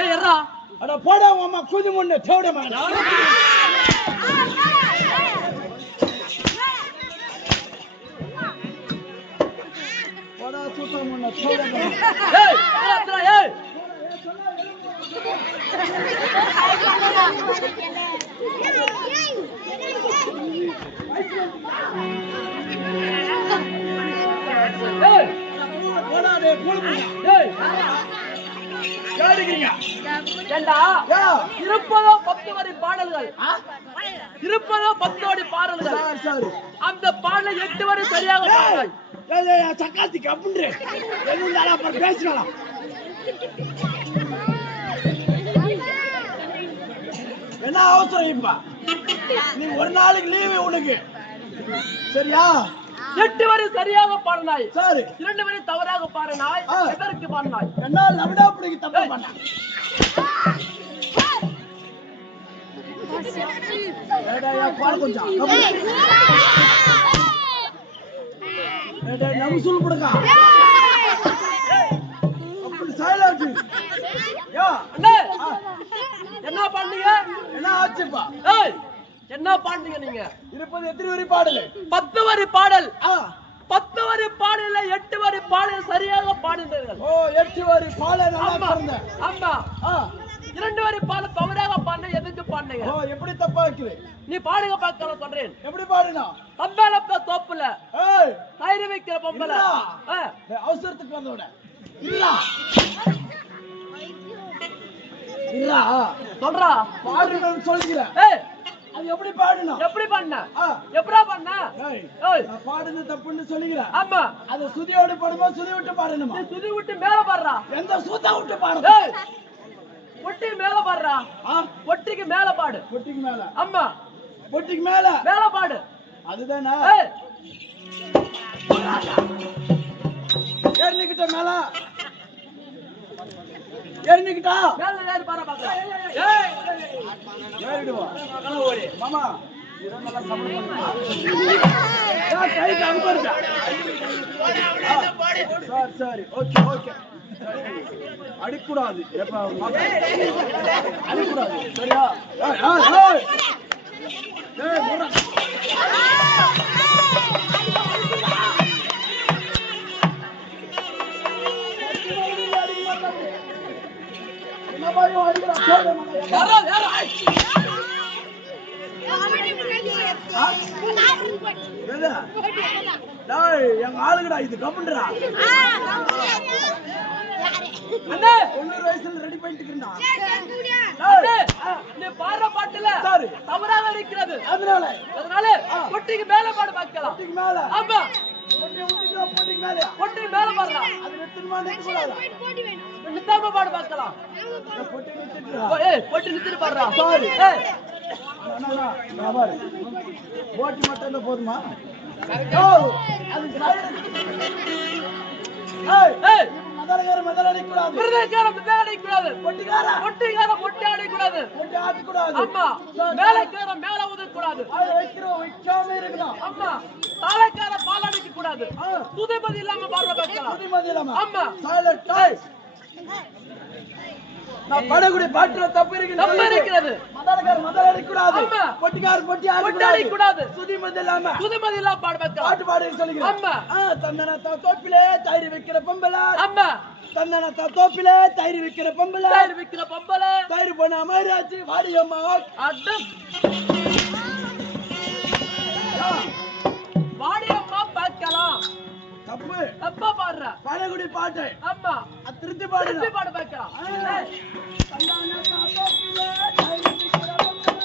ஏய் எறா அட போடா அம்மா குதி முன்ன தேவட மாட போடா சூத்த முன்ன தேவட ஏய் அத்ரா ஏய் ஏய் போடா டேய் கூடு ஏய் கேடுறீங்க ஏண்டா இருப்பதோ 10 வரி பாடல்கள் இருப்பதோ 10 வரி பாடல்கள் சார் அந்த பாடலை 8 வரி சரியாக பாடுறாய் ஏய் சக்காத்தி கப்புன்றே எதுனால அப்புறம் பேசலாம் என்ன அவசரம் இப்ப நீ ஒரு நாளைக்கு லீவு உனக்கு சரியா 8 வரி சரியாக பாடினாய் சரி 2 வரி தவறாக பாடினாய் எதற்கு பாடினாய் என்ன லவடா புடிக்கு தப்பு பண்ண ஏடா பால் கொஞ்சம் ஏடா நமசுல் புடுங்க அப்படி சைலண்ட் யா அண்ணே என்ன பண்ணீங்க என்ன ஆச்சுப்பா ஏய் என்ன பாடுறீங்க நீங்க இருப்பது எத்தனை வரி பாடல் 10 வரி பாடல் 10 வரி பாடல்ல 8 வரி பாடல் சரியாக பாடினீர்கள் ஓ 8 வரி பாடல் நல்லா இருந்த ஆமா 2 வரி பாடல் தவறாக பாடுன எதுக்கு பாடுனீங்க ஓ எப்படி தப்பா இருக்குது நீ பாடுங்க பார்க்கலாம் சொல்றேன் எப்படி பாடுனா பம்பலப்ப தோப்புல ஏய் தயிர் வைக்கிற பம்பல அவசரத்துக்கு வந்தோட இல்ல இல்ல சொல்றா பாடுறேன்னு சொல்கிறேன் ஏய் அது எப்படி பாடணும் எப்படி பண்ண எப்படா பண்ண ஏய் ஏய் நான் பாடுறது தப்புன்னு சொல்லிக்கிறேன் ஆமா அது சுதியோட பாடுமா சுதி விட்டு பாடணுமா நீ சுதி விட்டு மேல பாடுறா எந்த சூத்தா விட்டு பாடணும் ஏய் பொட்டி மேல பாடுறா பொட்டிக்கு மேல பாடு பொட்டிக்கு மேல ஆமா பொட்டிக்கு மேல மேல பாடு அதுதானே ஏய் ஏறிக்கிட்ட மேல ஏறிக்கிட்டா மேல ஏறி பாற பாக்கலாம் ஏய் ஏறிடுவா ஓடி மாமா இத நல்லா சமைச்சு நான் கை காமிறேன் சரி சரி ஓகே ஓகே அடிக்கூடாது எப்ப அடிக்கூடாது சரியா ஏய் ஏய் முற என்ன பாயோ அடிக்குறா போடு யாரோ யாரோ எங்க ஆளுங்கடா இது கப்புன்றா அண்ணே 90 வயசுல ரெடி பண்ணிட்டு இருக்கா அண்ணே நீ பாடுற பாட்டுல சரி தவறாக இருக்கிறது அதனால பொட்டிக்கு மேல பாடு பார்க்கலாம் பொட்டிக்கு மேல ஆமா பொட்டிக்கு மேல பொட்டிக்கு மேல பாடுறா அது நிறுத்தமா நிறுத்தக்கூடாது நித்தாம பாடு பார்க்கலாம் பொட்டி நிறுத்திட்டுடா ஏய் பொட்டி நிறுத்திட்டு பாடுறா சாரி ஏய் நான் பாரு போட்டி மட்டும் இருந்தா போதுமா ஓ அது ஏய் ஏய் மதல அடிக்கூடாது விருதுக்கார மேல அடிக்கூடாது பொட்டிக்கார பொட்டி அடிக்கூடாது பொட்டி ஆடிக்கூடாது ஆமா மேலக்கார மேல ஊதக்கூடாது அது வைக்காம இருக்கணும் ஆமா தாளக்கார பால் அடிக்க கூடாது துதிபதி இல்லாம பாடுற பார்க்கலாம் புதிமதி இல்லாம ஆமா சைலண்ட் ஏய் நான் பாடக்கூடிய பாட்டுல தப்பு இருக்கிறது மதல அடிக்கூடாது பொட்டிக்கார பொட்டி ஆடிக்கூடாது புதிமதி இல்லாம பாடு பார்க்கலாம் பாட்டு பாடு சொல்லுங்க ஆமா தந்தன தோப்பிலே தயிர் விக்கிற பொம்பல ஆமா தந்தன தோப்பிலே தயிர் விக்கிற பொம்பல தயிர் பண்ண மாதிரி ஆச்சு வாடியம்மா அடம் வாடியம்மா பார்க்கலாம் தப்பு தப்பா பாடுற பாடக்கூடிய பாட்டு ஆமா திருத்தி பாடு பார்க்கலாம் தந்தன தோப்பிலே தயிர் விக்கிற பொம்பல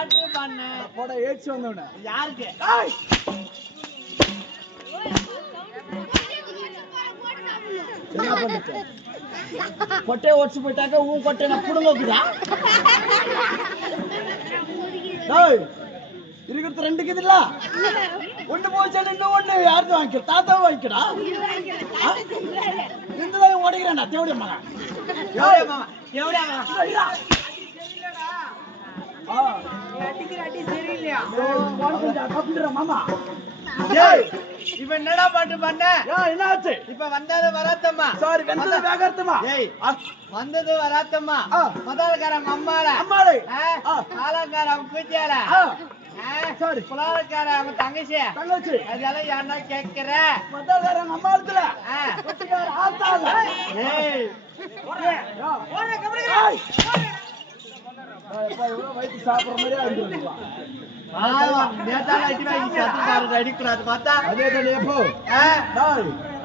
பாட்டு பண்ண போட ஏச்சு வந்தவன யாருக்கு ஏய் என்ன பண்ணிட்ட கொட்டையை ஒடிச்சு போயிட்டாக்க உன் கொட்டை நான் புடுங்கக்குதா ஏய் இருக்கிறது 2 இருக்குதுல்ல ஒண்ணு போச்சு இன்னும் ஒண்ணு யாருக்கு வாங்கிக்க தாத்தாவை வாங்கிக்கடா இருந்துதான் ஓடிக்கிறேன்டா தேவடிய மகன் எவ்வளோ மாமா இப்ப என்னடா பாட்டு பண்ண என்ன ஆச்சு இப்ப வந்தது வராத்தம்மா சாரி வந்தது வேகர்த்தமா வந்தது வராத்தம்மா முதல்காரன் அம்மால அம்மாளே ஆலங்காரம் பூஜையால சாரி புலாலக்கார அவன் தங்கச்சி தங்கச்சி அதெல்லாம் யாருன்னா கேட்கிற முதல்காரன் அம்மாளத்துல ஆத்தால ஏய் வயிற்று சாப்பிடுற மாதிரியே அடிக்கிறப்பா அடிக்கூடாது பார்த்தா அதே தானே எப்போ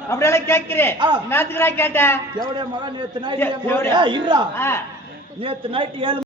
அப்படியெல்லாம் கேட்கிறேன் நேத்துக்குறா கேட்டேன் எவ்வளோ மகன் நேத்து நைட்டு இருறா நேத்து நைட்டு 7